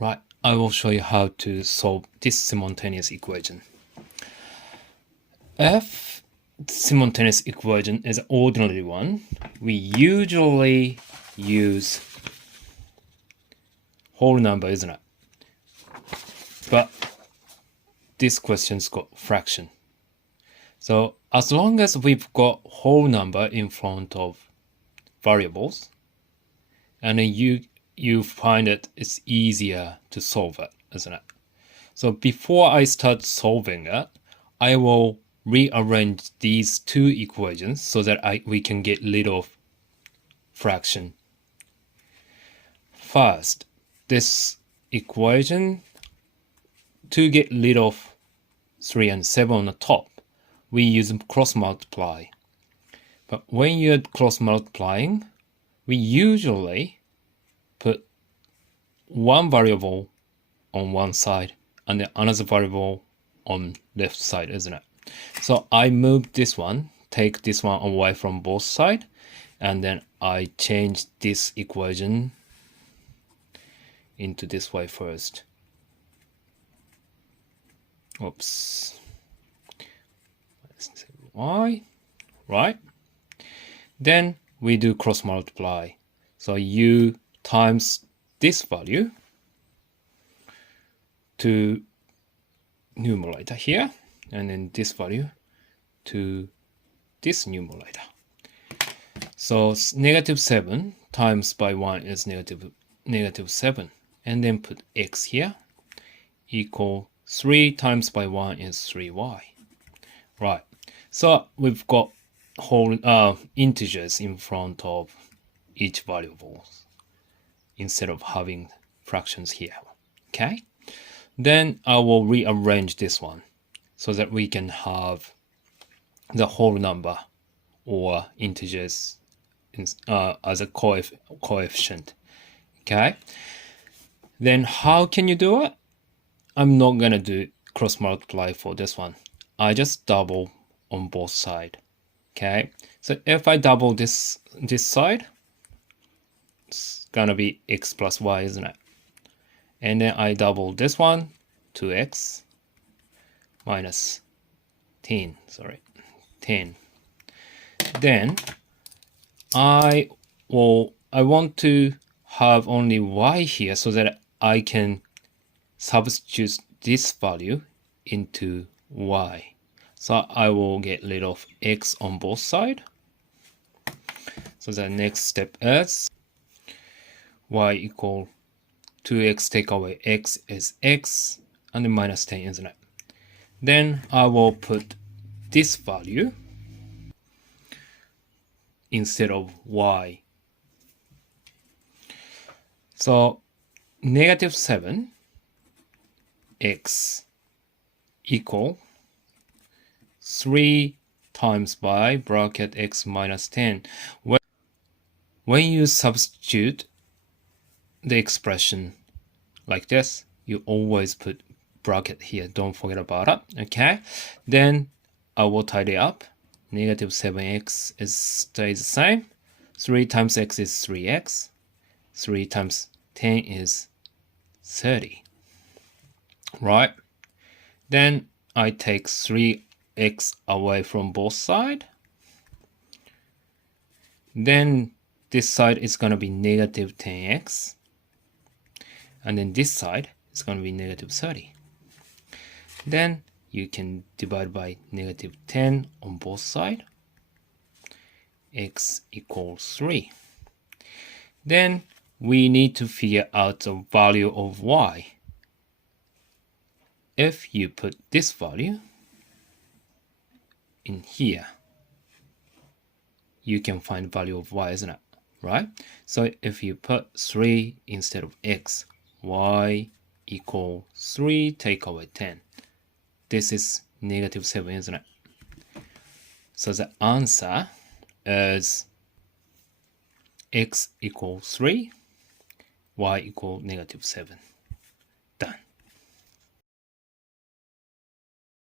Right, I will show you how to solve this simultaneous equation. If simultaneous equation is an ordinary one, we usually use whole number, isn't it? But this question's got fraction. So as long as we've got whole number in front of variables, and then you find it's easier to solve it, isn't it? So before I start solving it, I will rearrange these two equations so that we can get rid of fraction. First, this equation, to get rid of 3 and 7 on the top, we use cross multiply. But when you're cross multiplying, we usually put one variable on one side and then another variable on left side, isn't it? So I move this one, take this one away from both sides, and then I change this equation into this way first. Oops. Y, right? Then we do cross multiply. So u times this value to numerator here, and then this value to this numerator. So -7 times by 1 is -7, and then put x here, equal 3 times by 1 is 3y. Right, so we've got whole integers in front of each variable instead of having fractions here. Okay, then I will rearrange this one so that we can have the whole number or integers as a coefficient. Okay, then how can you do it? I'm not gonna do cross multiply for this one. I just double on both sides. Okay, so if I double this side, it's gonna be x plus y, isn't it? And then I double this one, 2x minus 10. Then I want to have only y here so that I can substitute this value into y. So I will get rid of x on both sides. So the next step is y equal 2x take away x is x, and then minus 10, isn't it? Then I will put this value instead of y. So -7 x equal 3 times by bracket x minus 10. When you substitute the expression like this, you always put bracket here. Don't forget about it. Okay, then I will tidy up. -7x stays the same. 3 times x is 3x. 3 times 10 is 30. Right? Then I take 3x away from both sides. Then this side is going to be -10x. And then this side is going to be -30. Then you can divide by -10 on both sides. X equals 3. Then we need to figure out the value of y. If you put this value in here, you can find value of y, isn't it? Right? So if you put 3 instead of x, y equal 3 take away 10. This is -7, isn't it? So the answer is x equals 3, y equal -7.